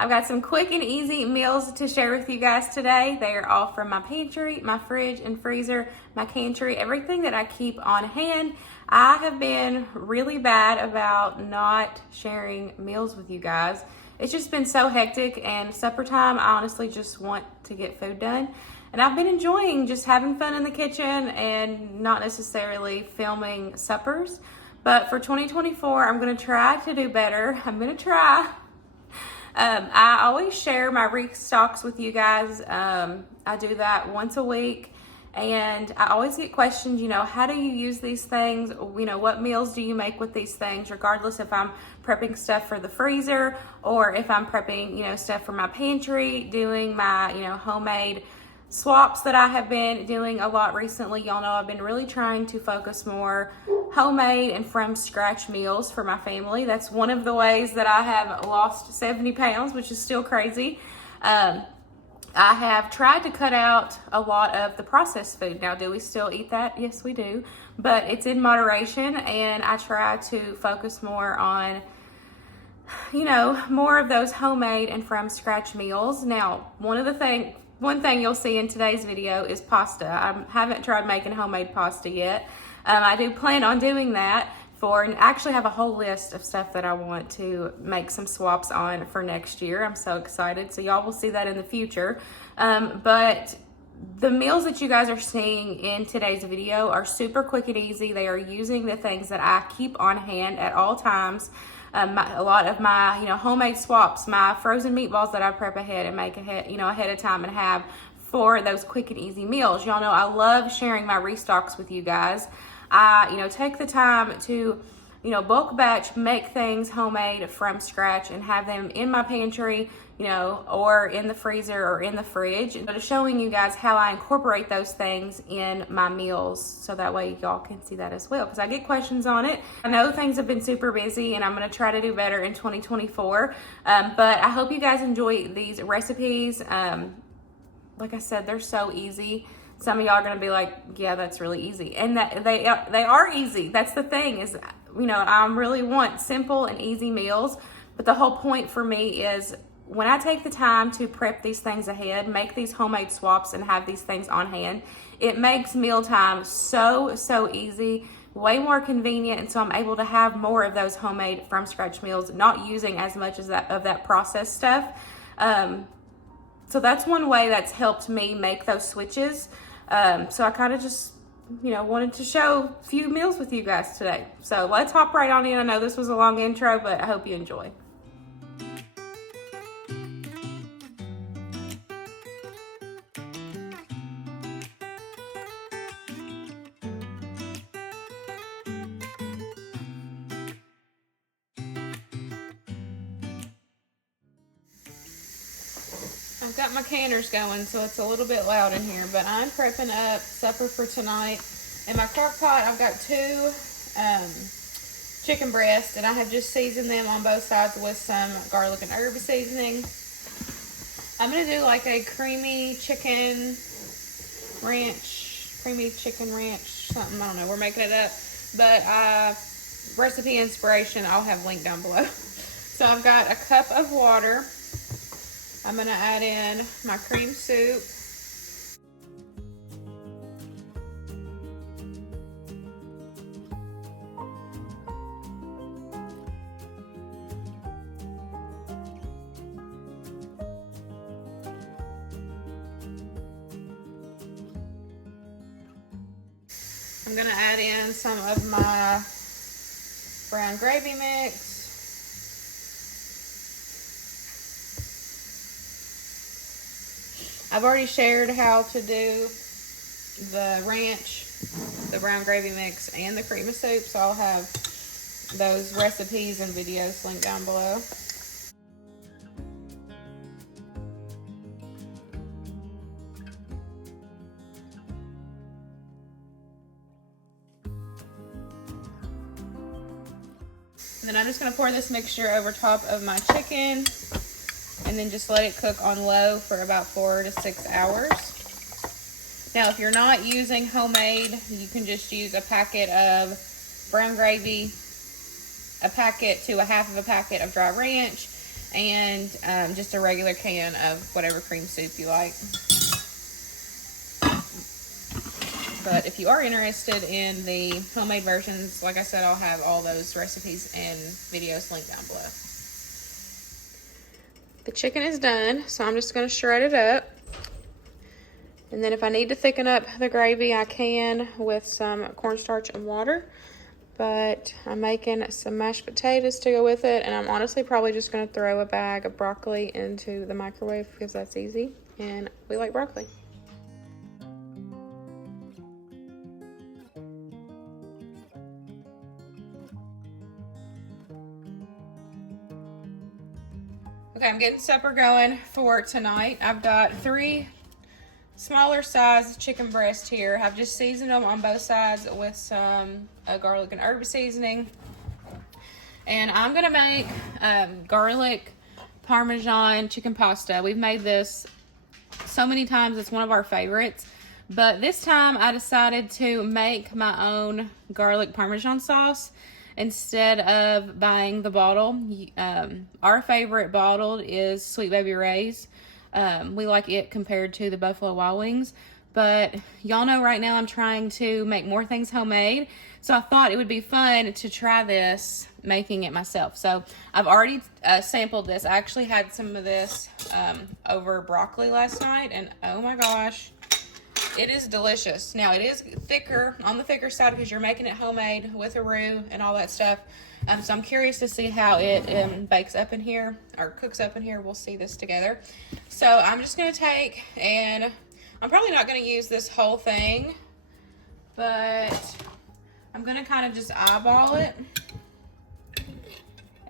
I've got some quick and easy meals to share with you guys today. They are all from my pantry, my fridge and freezer, my pantry, everything that I keep on hand. I have been really bad about not sharing meals with you guys. It's just been so hectic, and supper time, I honestly just want to get food done. And I've been enjoying just having fun in the kitchen and not necessarily filming suppers. But for 2024, I'm gonna try to do better. I'm gonna try. I always share my restocks with you guys. I do that once a week, and I always get questions, how do you use these things? What meals do you make with these things, regardless if I'm prepping stuff for the freezer or if I'm prepping, stuff for my pantry, doing my, homemade swaps that I have been doing a lot recently. Y'all know I've been really trying to focus more homemade and from scratch meals for my family. That's one of the ways that I have lost 70 pounds, which is still crazy. I have tried to cut out a lot of the processed food. Now, do we still eat that? Yes, we do, but it's in moderation, and I try to focus more on more of those homemade and from scratch meals. Now, one thing you'll see in today's video is pasta. I haven't tried making homemade pasta yet. I do plan on doing that and actually have a whole list of stuff that I want to make some swaps on for next year. I'm so excited. So y'all will see that in the future. But the meals that you guys are seeing in today's video are super quick and easy. They are using the things that I keep on hand at all times. A lot of my, homemade swaps, my frozen meatballs that I prep ahead and make ahead of time and have for those quick and easy meals. Y'all know I love sharing my restocks with you guys. I, take the time to, bulk batch, make things homemade from scratch and have them in my pantry, or in the freezer or in the fridge. But showing you guys how I incorporate those things in my meals, so that way y'all can see that as well, because I get questions on it. I know things have been super busy, and I'm going to try to do better in 2024. But I hope you guys enjoy these recipes. Like I said, they're so easy. Some of y'all are going to be like, yeah, that's really easy. And that they are easy. That's the thing is, I really want simple and easy meals. But the whole point for me is when I take the time to prep these things ahead, make these homemade swaps and have these things on hand, it makes mealtime so easy, way more convenient. And so I'm able to have more of those homemade from scratch meals, not using as much as of that processed stuff. So that's one way that's helped me make those switches. So I kind of just, wanted to show a few meals with you guys today. So let's hop right on in. I know this was a long intro, but I hope you enjoy. I've got my canners going, so it's a little bit loud in here, but I'm prepping up supper for tonight. In my crock pot, I've got 2 chicken breasts, and I have just seasoned them on both sides with some garlic and herb seasoning. I'm going to do like a creamy chicken ranch, something, I don't know, we're making it up. But recipe inspiration I'll have linked down below. So I've got a cup of water. I'm going to add in my cream soup. I'm going to add in some of my brown gravy mix. I've already shared how to do the ranch, the brown gravy mix, and the cream of soup, so I'll have those recipes and videos linked down below. And then I'm just going to pour this mixture over top of my chicken and then just let it cook on low for about 4 to 6 hours. Now, if you're not using homemade, you can just use a packet of brown gravy, a packet to a half of a packet of dry ranch, and just a regular can of whatever cream soup you like. But if you are interested in the homemade versions, like I said, I'll have all those recipes and videos linked down below. The chicken is done, so I'm just going to shred it up. And then if I need to thicken up the gravy, I can with some cornstarch and water. But I'm making some mashed potatoes to go with it, and I'm honestly probably just going to throw a bag of broccoli into the microwave because that's easy, and we like broccoli. Okay, I'm getting supper going for tonight. I've got 3 smaller size chicken breasts here. I've just seasoned them on both sides with some garlic and herb seasoning. And I'm gonna make garlic parmesan chicken pasta. We've made this so many times, it's one of our favorites. But this time I decided to make my own garlic parmesan sauce instead of buying the bottle. Our favorite bottled is Sweet Baby Ray's. We like it compared to the Buffalo Wild Wings. But y'all know right now I'm trying to make more things homemade. So I thought it would be fun to try this, making it myself. So I've already sampled this. I actually had some of this over broccoli last night. And oh my gosh, it is delicious. Now it is thicker, on the thicker side, because you're making it homemade with a roux and all that stuff. So I'm curious to see how it bakes up in here, or cooks up in here. We'll see this together. So I'm just going to take, and I'm probably not going to use this whole thing, but I'm going to kind of just eyeball it.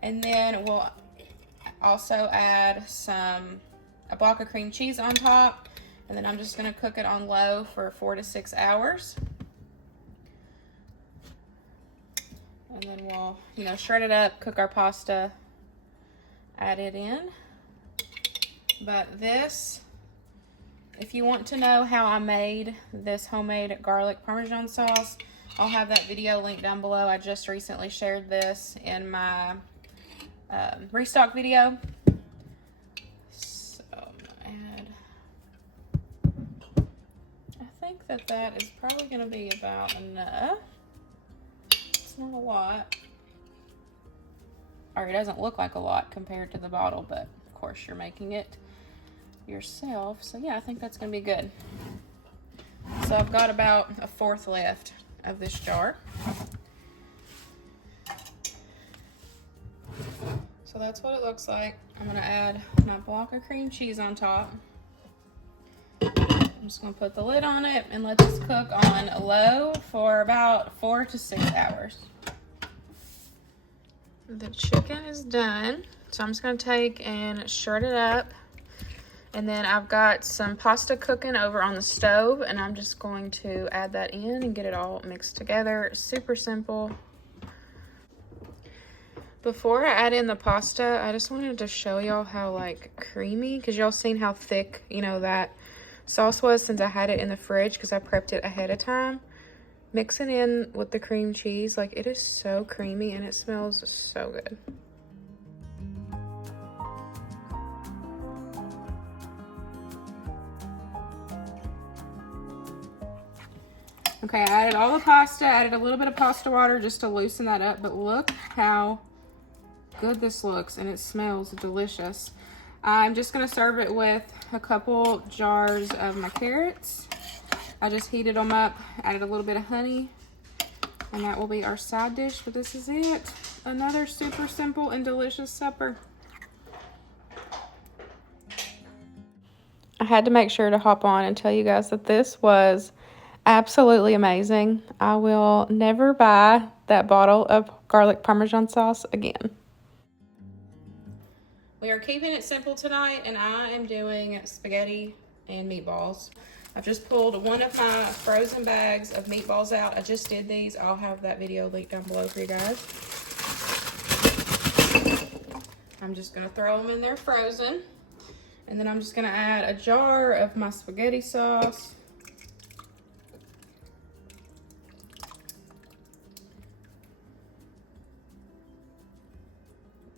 And then we'll also add a block of cream cheese on top. And then I'm just going to cook it on low for 4 to 6 hours. And then we'll, shred it up, cook our pasta, add it in. But this, if you want to know how I made this homemade garlic parmesan sauce, I'll have that video linked down below. I just recently shared this in my restock video. That is probably going to be about enough. It's not a lot. Or it doesn't look like a lot compared to the bottle, but of course you're making it yourself. So yeah, I think that's going to be good. So I've got about 1/4 left of this jar. So that's what it looks like. I'm going to add my block of cream cheese on top. I'm just going to put the lid on it and let this cook on low for about 4 to 6 hours. The chicken is done, so I'm just going to take and shred it up. And then I've got some pasta cooking over on the stove, and I'm just going to add that in and get it all mixed together. Super simple. Before I add in the pasta, I just wanted to show y'all how creamy, because y'all seen how thick, that sauce was since I had it in the fridge because I prepped it ahead of time. Mixing in with the cream cheese, it is so creamy and it smells so good. Okay, I added all the pasta, added a little bit of pasta water just to loosen that up, but look how good this looks, and it smells delicious. I'm just going to serve it with a couple jars of my carrots. I just heated them up, added a little bit of honey, and that will be our side dish. But this is it. Another super simple and delicious supper. I had to make sure to hop on and tell you guys that this was absolutely amazing. I will never buy that bottle of garlic parmesan sauce again. We are keeping it simple tonight, and I am doing spaghetti and meatballs. I've just pulled one of my frozen bags of meatballs out. I just did these. I'll have that video linked down below for you guys. I'm just going to throw them in there frozen. And then I'm just going to add a jar of my spaghetti sauce.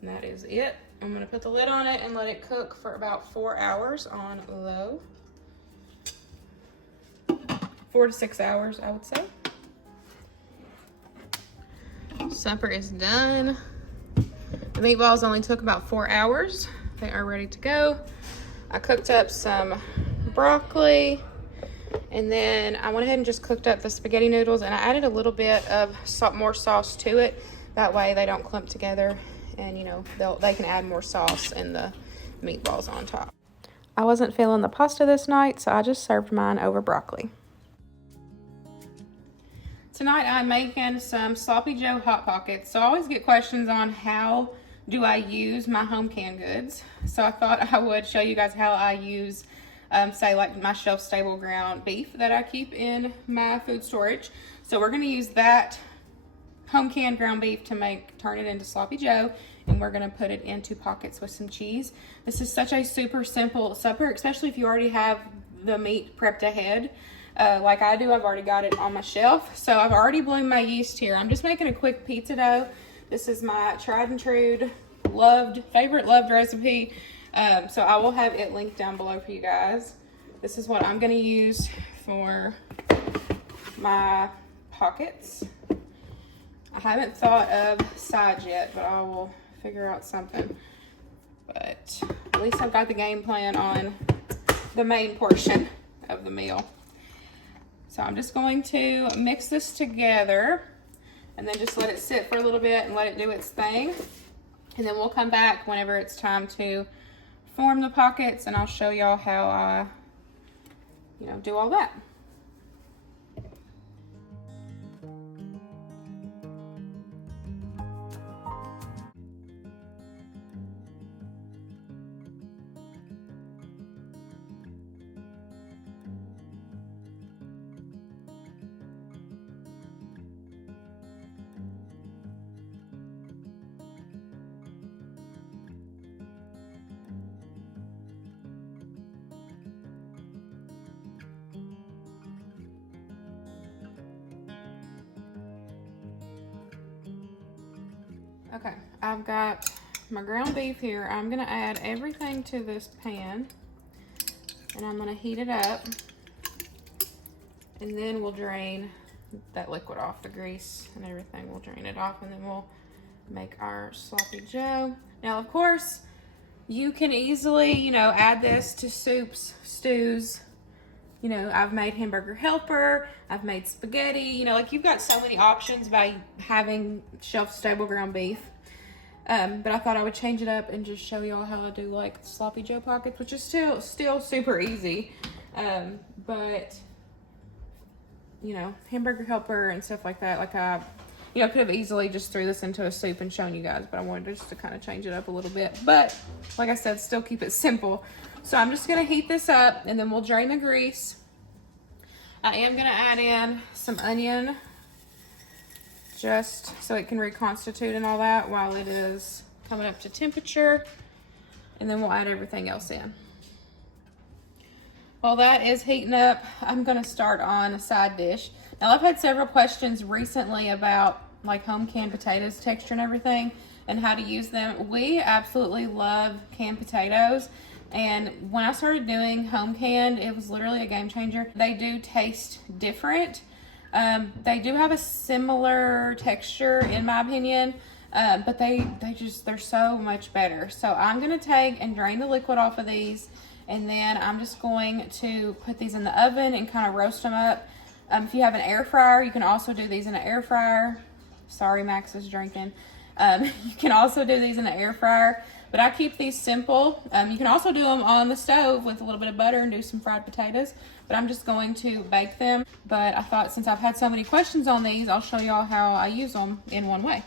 And that is it. I'm gonna put the lid on it and let it cook for about 4 hours on low. 4 to 6 hours, I would say. Supper is done. The meatballs only took about 4 hours. They are ready to go. I cooked up some broccoli, and then I went ahead and just cooked up the spaghetti noodles, and I added a little bit of more sauce to it. That way they don't clump together, and you know, they can add more sauce in the meatballs on top. I wasn't feeling the pasta this night, so I just served mine over broccoli. Tonight I'm making some Sloppy Joe Hot Pockets. So I always get questions on how do I use my home canned goods. So I thought I would show you guys how I use, say like my shelf stable ground beef that I keep in my food storage. So we're gonna use that home canned ground beef to turn it into Sloppy Joe, and we're gonna put it into pockets with some cheese. This is such a super simple supper, especially if you already have the meat prepped ahead. Like I do, I've already got it on my shelf. So I've already bloomed my yeast here. I'm just making a quick pizza dough. This is my tried and true, loved recipe. So I will have it linked down below for you guys. This is what I'm gonna use for my pockets. I haven't thought of sides yet, but I will figure out something. But at least I've got the game plan on the main portion of the meal. So I'm just going to mix this together and then just let it sit for a little bit and let it do its thing. And then we'll come back whenever it's time to form the pockets, and I'll show y'all how I, do all that. Okay, I've got my ground beef here. I'm gonna add everything to this pan, and I'm gonna heat it up, and then we'll drain that liquid off, the grease and everything. We'll drain it off, and then we'll make our Sloppy Joe. Now, of course, you can easily, add this to soups, stews. I've made hamburger helper, I've made spaghetti, like you've got so many options by having shelf stable ground beef. But I thought I would change it up and just show y'all how to do like Sloppy Joe pockets, which is still super easy. But hamburger helper and stuff like that, like I could have easily just threw this into a soup and shown you guys, but I wanted just to kind of change it up a little bit. But like I said, still keep it simple. So I'm just gonna heat this up, and then we'll drain the grease. I am gonna add in some onion, just so it can reconstitute and all that while it is coming up to temperature. And then we'll add everything else in. While that is heating up, I'm gonna start on a side dish. Now, I've had several questions recently about like home canned potatoes, texture and everything, and how to use them. We absolutely love canned potatoes. And when I started doing home canned, it was literally a game changer. They do taste different. They do have a similar texture in my opinion, but they're so much better. So I'm gonna take and drain the liquid off of these, and then I'm just going to put these in the oven and kind of roast them up. If you have an air fryer, you can also do these in an air fryer. Sorry, Max is drinking. You can also do these in the air fryer, but I keep these simple. You can also do them on the stove with a little bit of butter and do some fried potatoes, but I'm just going to bake them. But I thought since I've had so many questions on these, I'll show y'all how I use them in one way.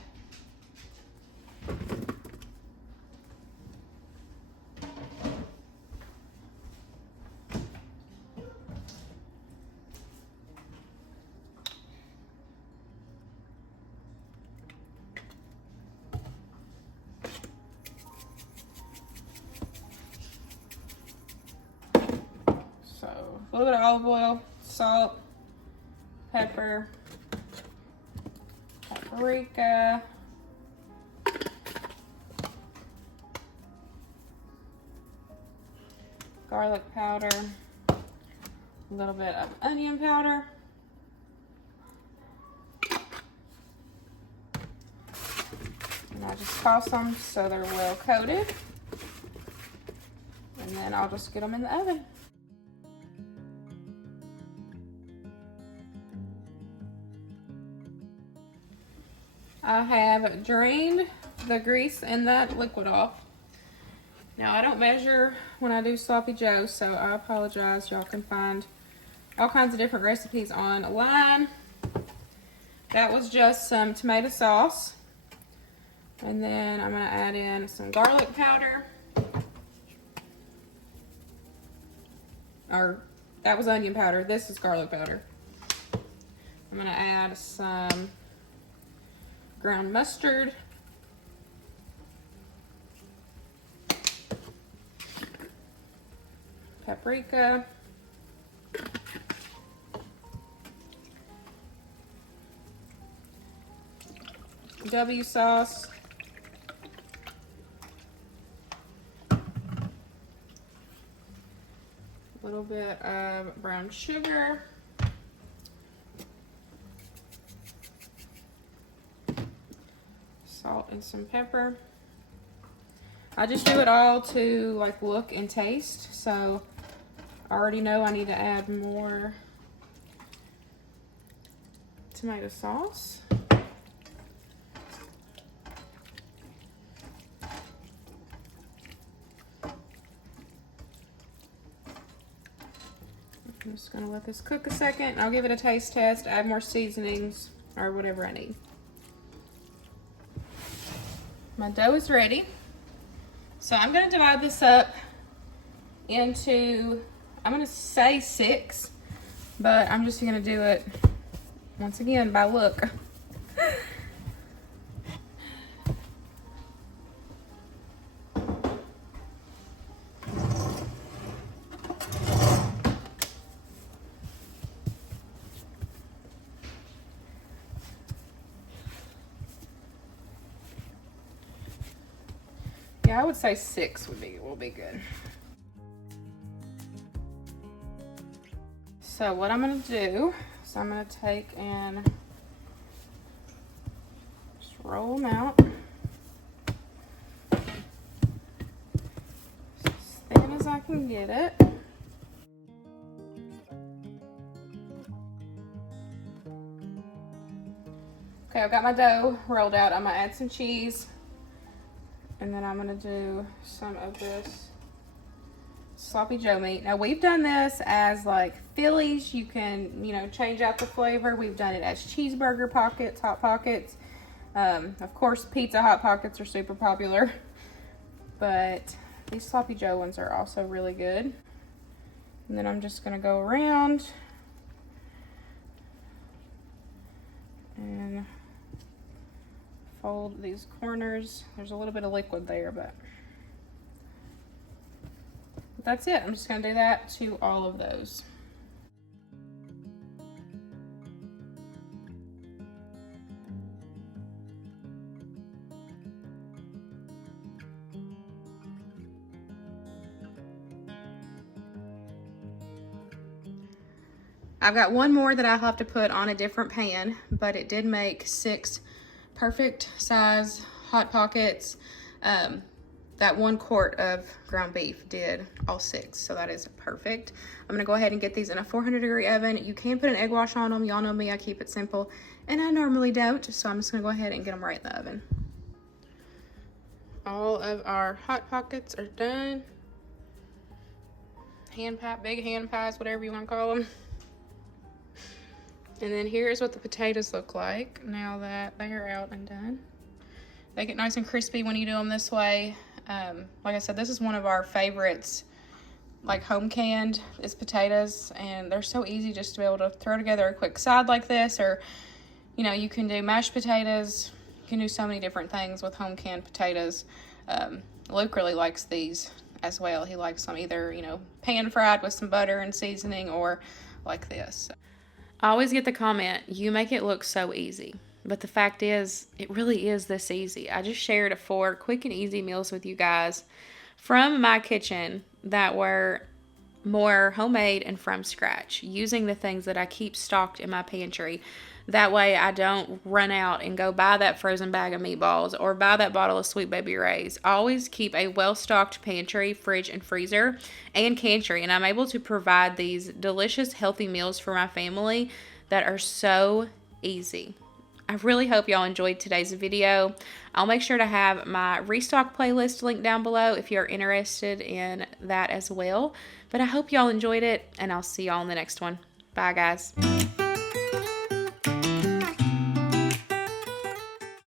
A little bit of olive oil, salt, pepper, paprika, garlic powder, a little bit of onion powder. And I just toss them so they're well coated. And then I'll just get them in the oven. I have drained the grease and that liquid off. Now I don't measure when I do sloppy joe, so I apologize. Y'all can find all kinds of different recipes online. That was just some tomato sauce. And then I'm gonna add in some garlic powder. Or that was onion powder, this is garlic powder. I'm gonna add some ground mustard. Paprika. W sauce. A little bit of brown sugar. Salt and some pepper. I just do it all to like look and taste, so I already know I need to add more tomato sauce. I'm just gonna let this cook a second. I'll give it a taste test, add more seasonings or whatever I need. My dough is ready. So I'm gonna divide this up into, I'm gonna say 6, but I'm just gonna do it once again by look. Yeah, I would say 6 will be good. So what I'm gonna do is I'm gonna take and just roll them out as thin as I can get it. Okay, I've got my dough rolled out. I'm gonna add some cheese. And then I'm gonna do some of this sloppy joe meat. Now we've done this as like Phillies. You can, change out the flavor. We've done it as cheeseburger pockets, hot pockets. Of course, pizza hot pockets are super popular. But these sloppy joe ones are also really good. And then I'm just gonna go around and fold these corners. There's a little bit of liquid there, but that's it. I'm just gonna do that to all of those. I've got one more that I'll have to put on a different pan, but it did make 6 perfect size hot pockets. That 1 quart of ground beef did all 6, so that is perfect. I'm gonna go ahead and get these in a 400-degree oven. You can put an egg wash on them. Y'all know me, I keep it simple, and I normally don't, so I'm just gonna go ahead and get them right in the oven. All of our hot pockets are done. Hand pie, big hand pies, whatever you wanna call them. And then here's what the potatoes look like now that they are out and done. They get nice and crispy when you do them this way. Like I said, this is one of our favorites, like home canned, is potatoes. And they're so easy just to be able to throw together a quick side like this. Or, you can do mashed potatoes. You can do so many different things with home canned potatoes. Luke really likes these as well. He likes them either, pan fried with some butter and seasoning, or like this. I always get the comment, you make it look so easy. But the fact is, it really is this easy. I just shared 4 quick and easy meals with you guys from my kitchen that were more homemade and from scratch, using the things that I keep stocked in my pantry. That way I don't run out and go buy that frozen bag of meatballs or buy that bottle of Sweet Baby Ray's. I always keep a well-stocked pantry, fridge, and freezer, and pantry, and I'm able to provide these delicious, healthy meals for my family that are so easy. I really hope y'all enjoyed today's video. I'll make sure to have my restock playlist linked down below if you're interested in that as well. But I hope y'all enjoyed it, and I'll see y'all in the next one. Bye, guys.